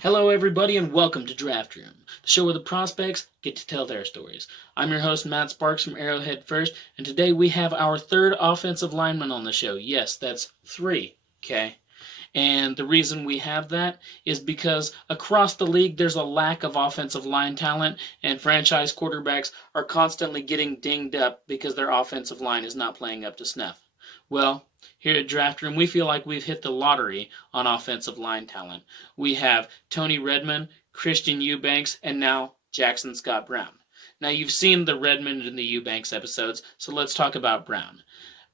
Hello, everybody, and welcome to Draft Room, the show where the prospects get to tell their stories. I'm your host, Matt Sparks from Arrowhead First, and today we have our third offensive lineman on the show. Yes, that's 3, okay? And the reason we have that is because across the league, there's a lack of offensive line talent, and franchise quarterbacks are constantly getting dinged up because their offensive line is not playing up to snuff. Well, here at Draft Room, we feel like we've hit the lottery on offensive line talent. We have Tony Redmond, Christian Eubanks, and now Jackson Scott Brown. Now, you've seen the Redmond and the Eubanks episodes, so let's talk about Brown.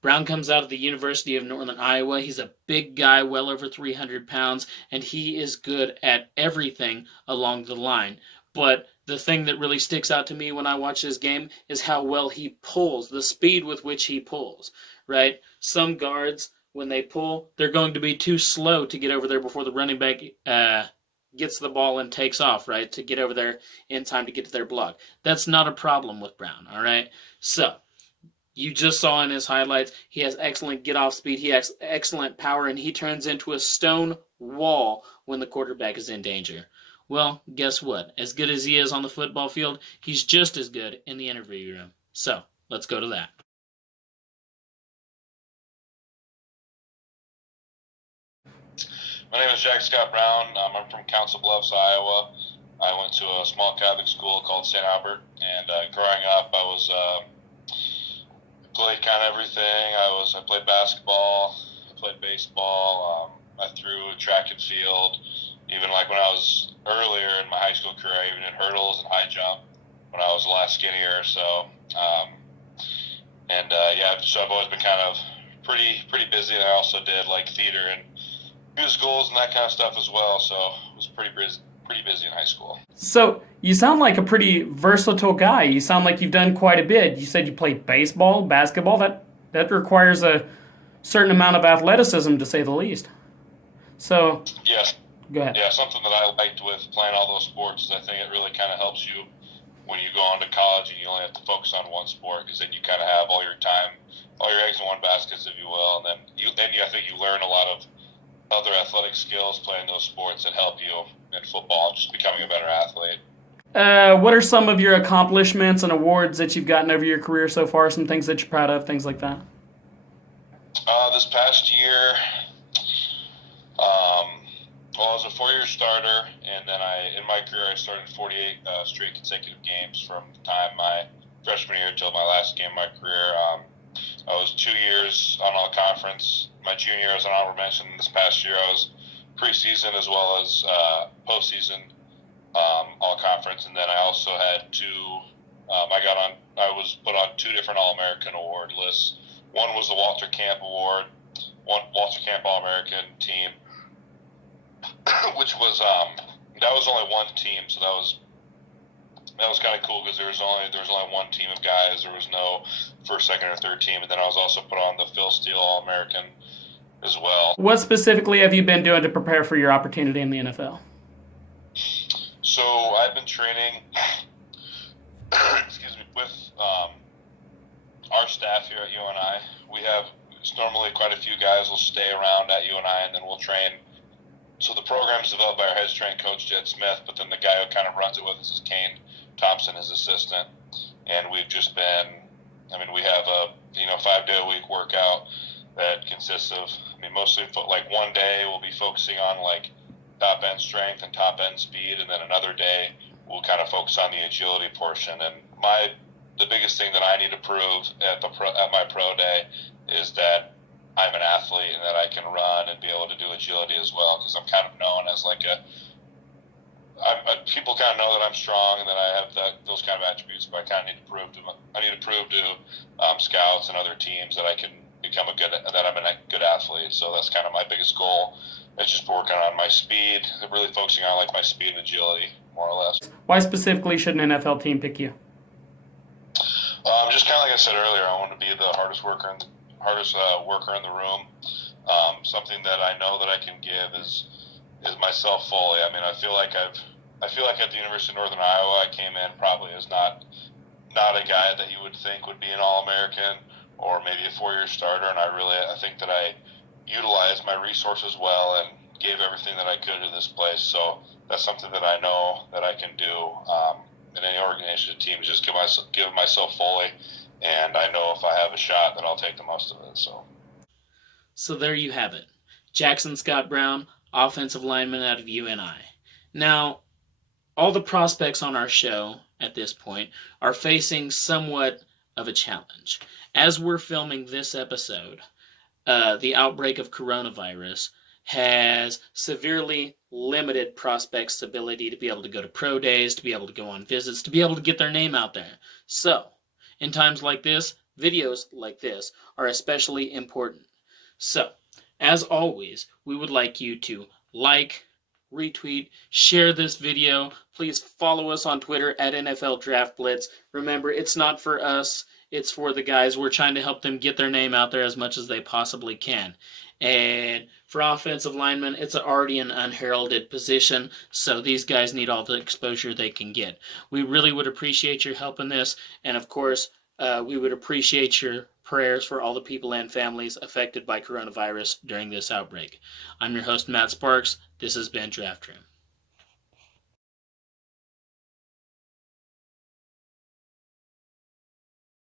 Brown comes out of the University of Northern Iowa. He's a big guy, well over 300 pounds, and he is good at everything along the line. But the thing that really sticks out to me when I watch this game is how well he pulls, the speed with which he pulls, right? Some guards, when they pull, they're going to be too slow to get over there before the running back gets the ball and takes off, right, to get over there in time to get to their block. That's not a problem with Brown, all right? So, you just saw in his highlights, he has excellent get-off speed, he has excellent power, and he turns into a stone wall when the quarterback is in danger. Well, guess what? As good as he is on the football field, he's just as good in the interview room. So, let's go to that. My name is Jack Scott Brown. I'm from Council Bluffs, Iowa. I went to a small Catholic school called St. Albert, and growing up, I played kind of everything. I played basketball, I played baseball, I threw track and field. Even like when I was earlier in my high school career, I even did hurdles and high jump when I was a lot skinnier. So, so I've always been kind of pretty busy. And I also did like theater and musicals and that kind of stuff as well. So I was pretty busy in high school. So you sound like a pretty versatile guy. You sound like you've done quite a bit. You said you played baseball, basketball. That requires a certain amount of athleticism, to say the least. So yes. Go ahead. Yeah, something that I liked with playing all those sports is I think it really kind of helps you when you go on to college and you only have to focus on one sport, because then you kind of have all your time, all your eggs in one basket, if you will, and then I think you learn a lot of other athletic skills playing those sports that help you in football, just becoming a better athlete. What are some of your accomplishments and awards that you've gotten over your career so far? Some things that you're proud of, things like that? This past year, I was a 4-year starter, and then in my career I started 48 straight consecutive games from the time my freshman year until my last game of my career. I was 2 years on all-conference. My junior year I was on honorable mention. This past year I was preseason as well as postseason all-conference, and then I also had I was put on 2 different All-American award lists. One was the Walter Camp Award, Walter Camp All-American team, which was that was only one team, so that that was kind of cool because there was only one team of guys. There was no first, second, or third team, and then I was also put on the Phil Steele All-American as well. What specifically have you been doing to prepare for your opportunity in the NFL? So I've been training, excuse me, with our staff here at UNI. We have normally quite a few guys will stay around at UNI, and then we'll train. So the program's developed by our head strength coach, Jed Smith, but then the guy who kind of runs it with us is Kane Thompson, his assistant. And we've just been, we have a 5-day-a-week workout that consists of, mostly like one day we'll be focusing on like top end strength and top end speed, and then another day we'll kind of focus on the agility portion. And the biggest thing that I need to prove at my pro day is that I'm an athlete and that I can run and be able to do agility as well, because I'm kind of known as like people kind of know that I'm strong and that I have those kind of attributes, but I kind of need to prove to scouts and other teams that I can become I'm a good athlete. So that's kind of my biggest goal. It's just working on my speed, really focusing on like my speed and agility, more or less. Why specifically should an NFL team pick you? Just kind of like I said earlier, I want to be the hardest worker in the room. Something that I know that I can give is myself fully. I feel like at the University of Northern Iowa, I came in probably as not a guy that you would think would be an All-American or maybe a 4-year starter, and I think that I utilized my resources well and gave everything that I could to this place. So that's something that I know that I can do in any organization or team, is just give myself fully, and I know if I have a shot that I'll take the most of it. So there you have it. Jackson Scott Brown, offensive lineman out of UNI. Now, all the prospects on our show at this point are facing somewhat of a challenge. As we're filming this episode, the outbreak of coronavirus has severely limited prospects' ability to be able to go to pro days, to be able to go on visits, to be able to get their name out there. So, in times like this, videos like this are especially important. So, as always, we would like you to like, retweet, share this video. Please follow us on Twitter at NFL Draft Blitz. Remember, it's not for us, it's for the guys. We're trying to help them get their name out there as much as they possibly can. And for offensive linemen, it's already an unheralded position, so these guys need all the exposure they can get. We really would appreciate your help in this, and of course, we would appreciate your prayers for all the people and families affected by coronavirus during this outbreak. I'm your host, Matt Sparks. This has been Draft Room.